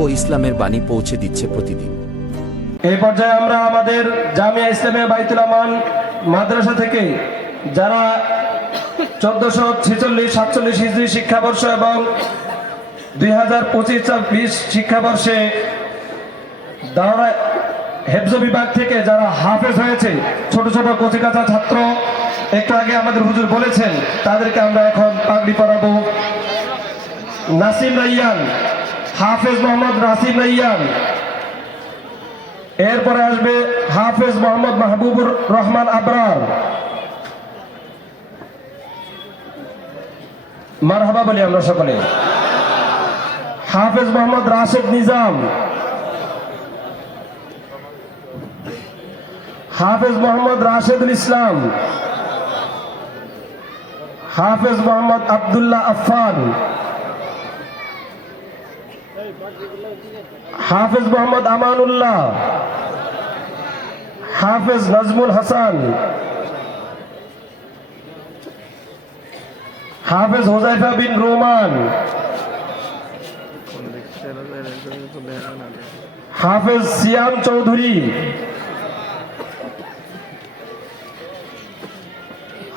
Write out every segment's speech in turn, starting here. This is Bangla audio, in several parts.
ও ইসলামের বাণী পৌঁছে দিচ্ছে প্রতিদিন। এই পর্যায়ে আমরা আমাদের জামিয়া ইসলামিয়া বাইতুল আমান মাদ্রাসা থেকে যারা চোদ্দশো ছেচল্লিশ, সাতচল্লিশ হিজড়ি শিক্ষাবর্ষ এবং দুই হাজার পঁচিশ বিশ শিক্ষাবর্ষে দাওরা হেফজ বিভাগ থেকে যারা হাফেজ হয়েছে, ছোট ছোট কচিকাচা ছাত্র, একটু আগে আমাদের হুজুর বলেছেন, তাদেরকে আমরা এখন পাগড়ি পরাবো। নাসিম রাইয়ান হাফেজ মোহাম্মদ নাসিম রাইয়ান। এরপরে আসবে হাফেজ মোহাম্মদ মাহবুবুর রহমান আবরার। মারহাবা বলি আমরা সকলে। হাফেজ মোহাম্মদ রাশেদ নিজাম। হাফেজ মোহাম্মদ রাশেদুল ইসলাম। হাফেজ মোহাম্মদ আবদুল্লাহ আফফান। হাফেজ মোহাম্মদ আমানুল্লাহ, হাফেজ নাজমুল হাসান, হাফেজ হোজাইফা বিন রোমান, হাফেজ সিয়াম চৌধুরী,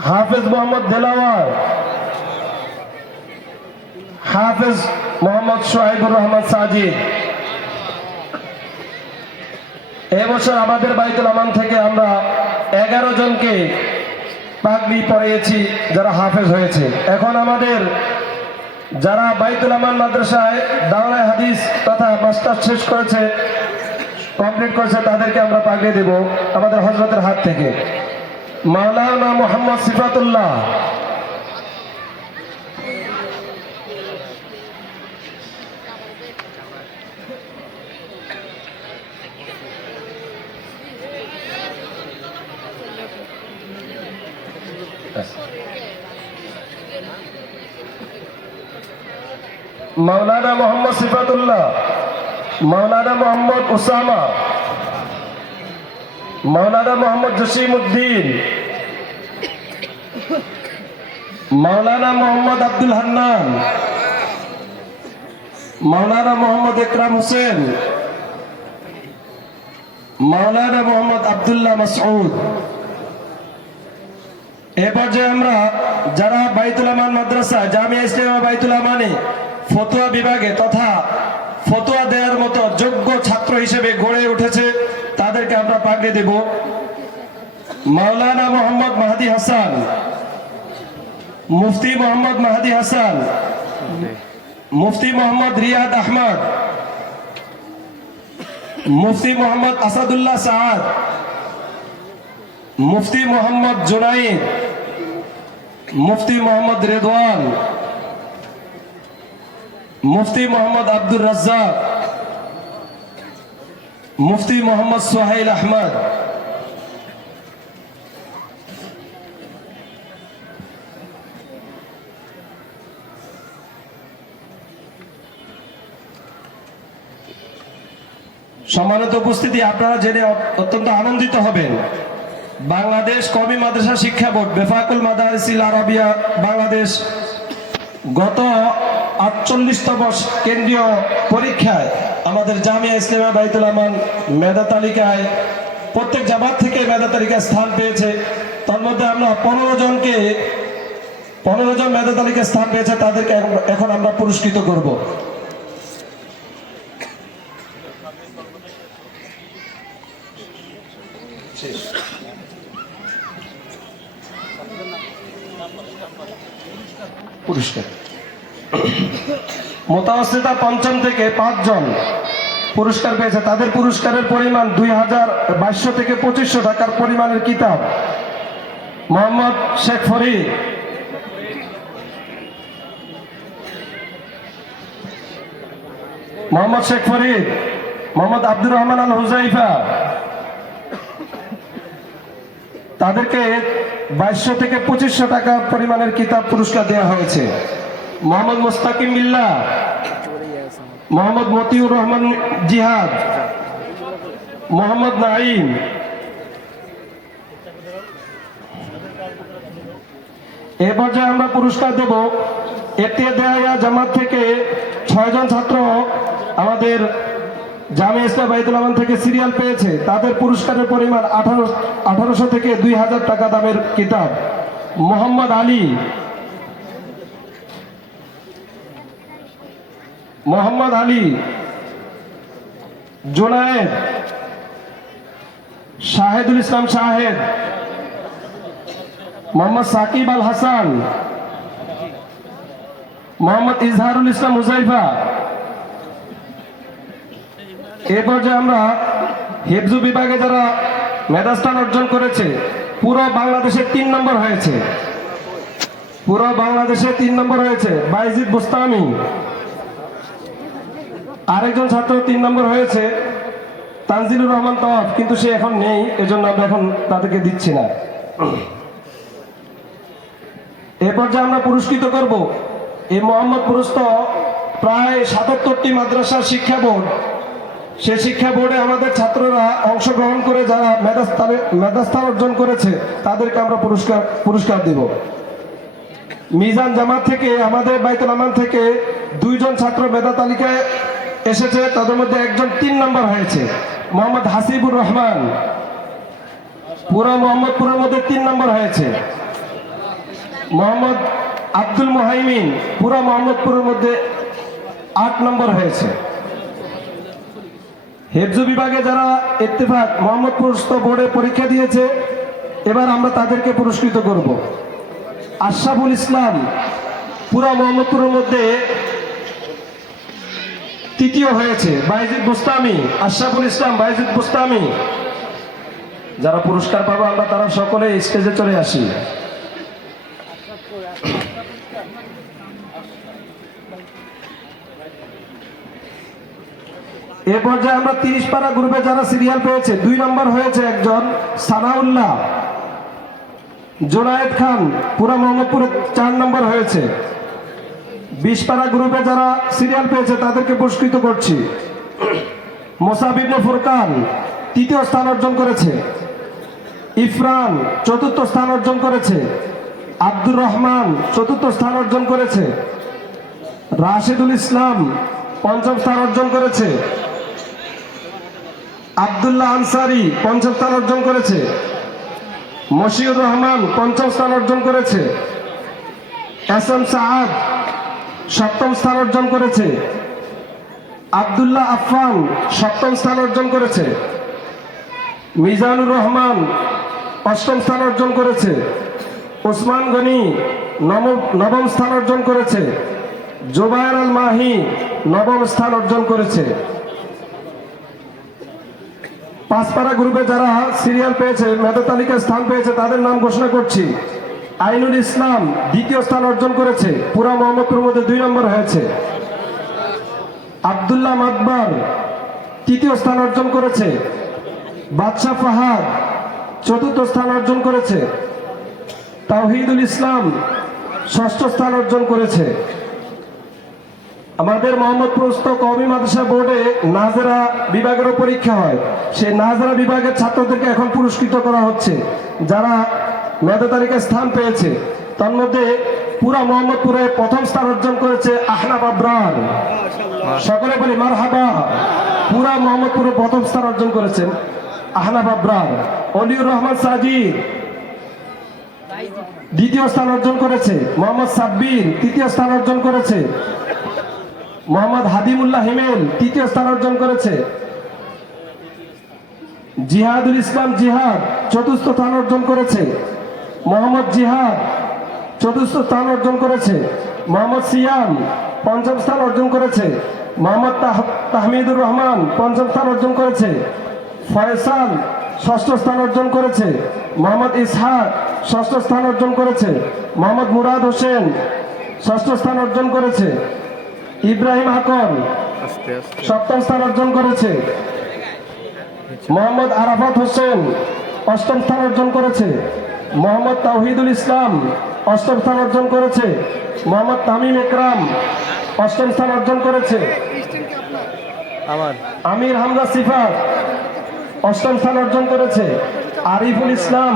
হাফেজ মোহাম্মদ দেলাওয়ার, হাফেজ মোহাম্মদ সোহাইবুর রহমান সাজিদ এবছর আমাদের বাইতুল আমান থেকে আমরা এগারো জনকে পাগড়ি পরিয়েছি, যারা হাফেজ হয়েছে। এখন আমাদের যারা বাইতুল আমান মাদ্রাসায় দাওরায় হাদিস তথা মাস্টার শেষ করেছে, কমপ্লিট করেছে, তাদেরকে আমরা পাগড়ি দেব আমাদের হজরতের হাত থেকে। মাওলানা মোহাম্মদ সিফাতুল্লাহ। মাওলানা মোহাম্মদ সিফাতুল্লাহ, মাওলানা মোহাম্মদ ওসামা মাওলানা মোহাম্মদ জসিম উদ্দিন মাওলানা মোহাম্মদ আব্দুল হান্নান, মাওলানা মোহাম্মদ একরাম হোসেন, মাওলানা মোহাম্মদ আবদুল্লাহ মাসউদ। এ পর্যায়ে আমরা যারা বাইতুল আমান মাদ্রাসা, জামিয়া ইসলামা বাইতুল আমানে ফতোয়া বিভাগে তথা ফতোয়া দেওয়ার মতো যোগ্য ছাত্র হিসেবে গড়ে উঠেছে, তাদেরকে আমরা পাগড়ি দেব। মাওলানা মোহাম্মদ মাহাদি হাসান, মুফতি মোহাম্মদ মাহাদি হাসান, মুফতি মোহাম্মদ রিয়াদ আহমদ, মুফতি মোহাম্মদ আসাদুল্লাহ সাদ, মুফতি মোহাম্মদ জুনাইদ, মুফতি মোহাম্মদ রেদওয়ান মুফতি মোহাম্মদ আব্দুর রাজ্জাক, মুফতি মোহাম্মদ সোহাইল আহমদ, সম্মানিত উপস্থিতি, আপনারা জেনে অত্যন্ত আনন্দিত হবেন। বাংলাদেশ কবি মাদ্রাসা শিক্ষা বোর্ড, বেফাকুল মাদারিসিল আরবিয়া, বাংলাদেশ গত আটচল্লিশতম কেন্দ্রীয় পরীক্ষায় আমাদের জামিয়া ইসলামা বাইতুল আমান মেধা তালিকায় প্রত্যেক জামাত থেকে মেধা তালিকায় স্থান পেয়েছে। তার মধ্যে আমরা পনেরো জনকে, পনেরো জন মেধা তালিকায় স্থান পেয়েছে, তাদেরকে এখন- আমরা পুরস্কৃত করব। পুরস্কার। মোতাবস্থিতা পঞ্চম থেকে পাঁচজন পুরস্কার পেয়েছে। তাদের পুরস্কারের পরিমাণ দুই হাজার বাইশশো থেকে পঁচিশশো টাকার পরিমাণের কিতাব। মোহাম্মদ শেখ ফরিদ। মোহাম্মদ শেখ ফরিদ, মোহাম্মদ আব্দুর রহমান আল হুজাইফা। তাদেরকে বাইশশো থেকে পঁচিশশো টাকা পরিমাণের কিতাব পুরস্কার দেওয়া হয়েছে। মোহাম্মদ মোস্তাকিম বিল্লাহ, মোহাম্মদ মতিউর রহমান জিহাদ, মোহাম্মদ নাইম এ পর্যায়ে আমরা পুরস্কার দেব এতে দেয়া জামাত থেকে ছয়জন ছাত্র আমাদের জামে ইসলাম বাইতুল আমান থেকে সিরিয়াল পেয়েছে। তাদের পুরস্কারের পরিমাণ আঠারো আঠারোশো থেকে দুই হাজার টাকা দামের কিতাব। মোহাম্মদ আলী মোহাম্মদ আলী, জোনায়েদ, শাহেদুল ইসলাম শাহেদ, মোহাম্মদ সাকিব আল হাসান, মোহাম্মদ ইজহারুল ইসলাম হুজাইফা। এ পর্যায়ে আমরা হেফজু বিভাগে যারা মেধাস্থান অর্জন করেছে, পুরো বাংলাদেশে তিন নম্বর হয়েছে। পুরো বাংলাদেশে তিন নম্বর হয়েছে, বাইজিদ বুস্তামি। আরেকজন ছাত্র তিন নম্বর হয়েছে, তানজিলুর রহমান তওয়াফ, কিন্তু সে এখন নেই, এজন্য আমরা এখন তাদেরকে দিচ্ছি না। এ পর্যায়ে আমরা পুরস্কৃত করব। এই মোহাম্মদ পুরস্ত প্রায় সাতাত্তরটি মাদ্রাসার শিক্ষা বোর্ড। সে শিক্ষা বোর্ডে আমাদের ছাত্ররা অংশগ্রহণ করে, যারা মেধাস্থানে মেধাস্থান অর্জন করেছে, তাদেরকে আমরা পুরস্কার পুরস্কার দিব। মিজান জামাত থেকে, আমাদের বাইতুল আমান থেকে দুইজন ছাত্র মেধা তালিকায় এসেছে, তাদের মধ্যে একজন তিন নম্বর হয়েছে, মোহাম্মদ হাসিবুর রহমান। পুরো মোহাম্মদপুরের মধ্যে তিন নম্বর হয়েছে। মোহাম্মদ আব্দুল মোহাইমিন পুরো মোহাম্মদপুরের মধ্যে আট নম্বর হয়েছে। হেফজু বিভাগে যারা ইত্তেফাক মোহাম্মদপুর বোর্ডে পরীক্ষা দিয়েছে, এবার আমরা তাদেরকে পুরস্কৃত করব। আশরাফুল ইসলাম পুরা মোহাম্মদপুরের মধ্যে তৃতীয় হয়েছে বাইজিদ বুস্তামি, আশরাফুল ইসলাম, বাইজিদ বুস্তামি। যারা পুরস্কার পাবো আমরা তারা সকলে স্টেজে চলে আসি। এ পর্যায়ে আমরা তিরিশ পারা গ্রুপে যারা সিরিয়াল পেয়েছে, দুই নম্বর হয়েছে একজন সানাউল্লাহ জোনায়েদ খান, পুরা মোহাম্মদপুরে চার নম্বর হয়েছে। বিশ পারা গ্রুপে যারা সিরিয়াল পেয়েছে, তাদেরকে পুরস্কৃত করছি। মোসাবিবনে ফুরকান তৃতীয় স্থান অর্জন করেছে। ইফরান চতুর্থ স্থান অর্জন করেছে। আব্দুর রহমান চতুর্থ স্থান অর্জন করেছে। রাশেদুল ইসলাম পঞ্চম স্থান অর্জন করেছে। আবদুল্লাহ আনসারি পঞ্চম স্থান অর্জন করেছে। মশিউর রহমান পঞ্চম স্থান অর্জন করেছে। এস এম সাহাদ সপ্তম স্থান অর্জন করেছে। আবদুল্লাহ আফফান সপ্তম স্থান অর্জন করেছে। মিজানুর রহমান অষ্টম স্থান অর্জন করেছে। ওসমান গনি নবম স্থান অর্জন করেছে। জোবায়ের আল মাহি নবম স্থান অর্জন করেছে। পাঁচপাড়া গ্রুপে যারা সিরিয়াল পেয়েছে মেধা তালিকায় স্থান পেয়েছে, তাদের নাম ঘোষণা করছি। আইনুল ইসলাম দ্বিতীয় স্থান অর্জন করেছে। পুরা মোহাম্মদপুর মধ্যে দুই নম্বর হয়েছে। আবদুল্লাহ মাদবার তৃতীয় স্থান অর্জন করেছে। বাদশাহ ফাহাদ চতুর্থ স্থান অর্জন করেছে। তাওহিদুল ইসলাম ষষ্ঠ স্থান অর্জন করেছে। আমাদের মোহাম্মদপুর কওমি মাদ্রাসা বোর্ডে নাজরা বিভাগেরও পরীক্ষা হয়। সেই নাজরা বিভাগের ছাত্রদেরকে এখন পুরস্কৃত করা হচ্ছে। যারা মেধা তালিকায় স্থান পেয়েছে। তার মধ্যে পুরা মোহাম্মদপুরে প্রথম স্থান অর্জন করেছে আহনাব আবরার। সকলে বলি মার হাবা পুরা মোহাম্মদপুরে প্রথম স্থান অর্জন করেছেন আহনাব আবরার। অলিউর রহমান সাজিদ দ্বিতীয় স্থান অর্জন করেছে মোহাম্মদ সাব্বির। তৃতীয় স্থান অর্জন করেছে মোহাম্মদ হাদিমুল্লাহ হিমেল। তৃতীয় স্থান অর্জন করেছে জিহাদুল ইসলাম জিহাদ। চতুর্থ স্থান অর্জন করেছে মোহাম্মদ জিহাদ চতুর্থ স্থান অর্জন করেছে। মোহাম্মদ সিয়াম পঞ্চম স্থান অর্জন করেছে। মোহাম্মদ তাহ- তাহমিদুর রহমান পঞ্চম স্থান অর্জন করেছে। ফয়সাল ষষ্ঠ স্থান অর্জন করেছে। মোহাম্মদ ইসহাক ষষ্ঠ স্থান অর্জন করেছে। মোহাম্মদ মুরাদ হোসেন ষষ্ঠ স্থান অর্জন করেছে। ইব্রাহিম আকন সপ্তম স্থান অর্জন করেছে। মোহাম্মদ আরাফাত হোসেন অষ্টম স্থান অর্জন করেছে। মোহাম্মদ তাহিদুল ইসলাম অষ্টম স্থান অর্জন করেছে। মোহাম্মদ তামিম একরাম অষ্টম স্থান অর্জন করেছে। আমির। হামজা সিফা অষ্টম স্থান অর্জন করেছে। আরিফুল ইসলাম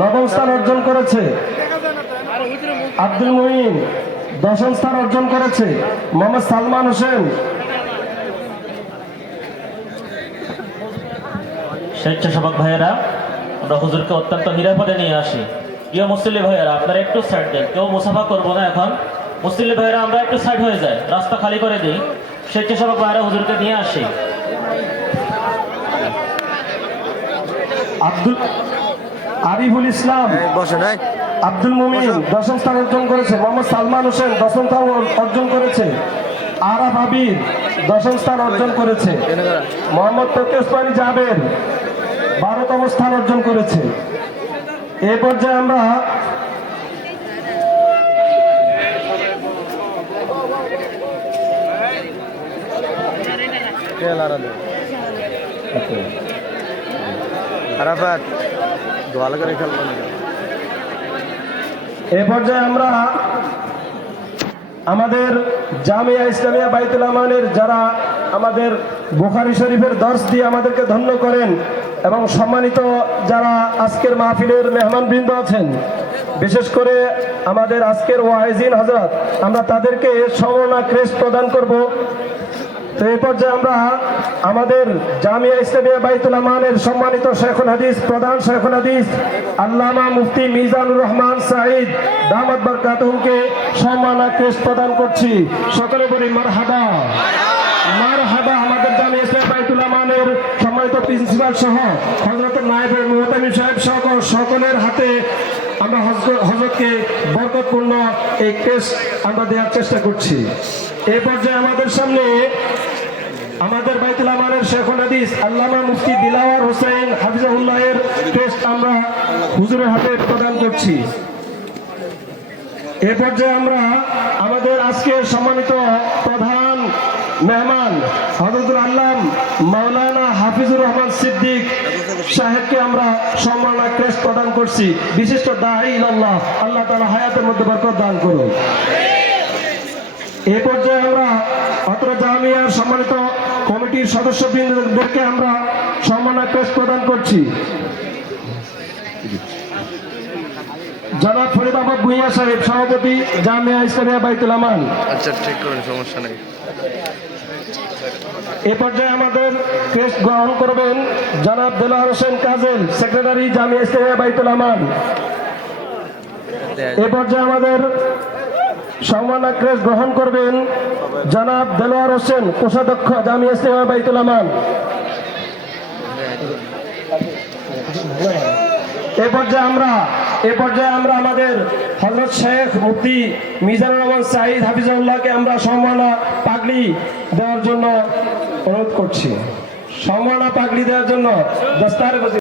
নবম স্থান অর্জন করেছে। আব্দুল মহিন দশম স্থান অর্জন করেছে। মোহাম্মদ সালমান হোসেন। স্বেচ্ছাসেবক ভাইয়েরা আমরা হুজুরকে অত্যন্ত নিরাপদে নিয়ে আসি। প্রিয় মুসল্লি ভাইয়েরা আপনারা একটু সাইড দেন। কেউ মুসাফা করব না এখন। মুসল্লি ভাইয়েরা আমরা একটু সাইড হয়ে যাই। রাস্তা খালি করে দিই। স্বেচ্ছাসেবক ভাইয়েরা হুজুরকে নিয়ে আসি। আব্দুল আরিফুল ইসলাম। বসে নাই। আব্দুল মুমিন দশম স্থান অর্জন করেছে। মোহাম্মদ সালমান হোসেন দশম স্থান অর্জন করেছে। আরাফ আবির দশম স্থান অর্জন করেছে। মোহাম্মদ তকেশপানি জাবের বারোতম স্থান অর্জন করেছে। এ পর্যায়ে আমরা আরাফাত দোয়াল করে খেলব এ পর্যায়ে আমরা আমাদের জামিয়া ইসলামিয়া বাইতুল আমানের যারা আমাদের বুখারি শরীফের দর্শ দিয়ে আমাদেরকে ধন্য করেন এবং সম্মানিত যারা আজকের মাহফিলের মেহমান মেহমানবৃন্দ আছেন, বিশেষ করে আমাদের আজকের ওয়াইজিন হজরত আমরা তাদেরকে সমনা ক্রেস্ট প্রদান করব। তো এই পর্যায়ে আমরা আমাদের জামিয়া ইসলামিয়া বাইতুল আমানের সম্মানিত শেখুল হাদিস, প্রধান শেখুল হাদিস, আল্লামা মুফতি মিজানুর রহমান সাঈদ দামাত বরকাতহুকে সম্মানা ক্রেস্ট প্রদান করছি। সকলে বলি মারহাবা। মারহাবা আমাদের জামিয়া ইসলামিয়া বাইতুল আমানের সম্মানিত প্রিন্সিপাল সহ হজরত মুহতামি সাহেব সহ সকলের হাতে আমরা হজরতকে বরকতপূর্ণ এই আমরা দেওয়ার চেষ্টা করছি। এ পর্যায়ে আমাদের সামনে আমাদের বাইতুল শেখুল হাদিস, আল্লামা মুফতি দিলাওয়ার হোসেন হাফিজাউল্লাহের টেস্ট আমরা হুজুরের হাতে প্রদান করছি। এ পর্যায়ে আমরা আমাদের আজকে সম্মানিত প্রধান মেহমান হজরতুল আল্লাম মাওলানা হাফিজুর রহমান সিদ্দিক সাহেবকে আমরা সম্মাননা ক্রেস্ট প্রদান করছি। বিশিষ্ট দাঁড়ি আল্লাহ আল্লাহ তালা হায়াতের মধ্যে বরকত দান করুন। এ পর্যায়ে আমরা অত্র জামিয়ার সম্মানিত কমিটির সদস্যবৃন্দদেরকে আমরা সম্মাননা ক্রেস্ট প্রদান করছি। জনাব ফরিদ আহমদ ভুইয়া সাহেব, সভাপতি জামিয়া ইসলামিয়া বাইতুল আমান। আচ্ছা ঠিক করুন, সমস্যা নেই। এ পর্যায়ে আমাদের কেস গ্রহণ করবেন জনাব দেলার হোসেন কাজেল, সেক্রেটারি জামিয়া ইসলামিয়া বাইতুল আমান এ পর্যায়ে আমাদের সম্মাননা ক্রেস্ট গ্রহণ করবেন জনাব দেলোয়ার হোসেন, কোষাধ্যক্ষ জামিয়া ইসলামিয়া বাইতুল আমান এ পর্যায়ে আমরা, এ পর্যায়ে আমরা আমাদের হজরত শেখ মুফতি মিজানুর রহমান সাঈদ হাফিজাউল্লাহকে আমরা সম্মাননা পাগড়ি দেওয়ার জন্য অনুরোধ করছি। সম্মাননা পাগড়ি দেওয়ার জন্য দস্তার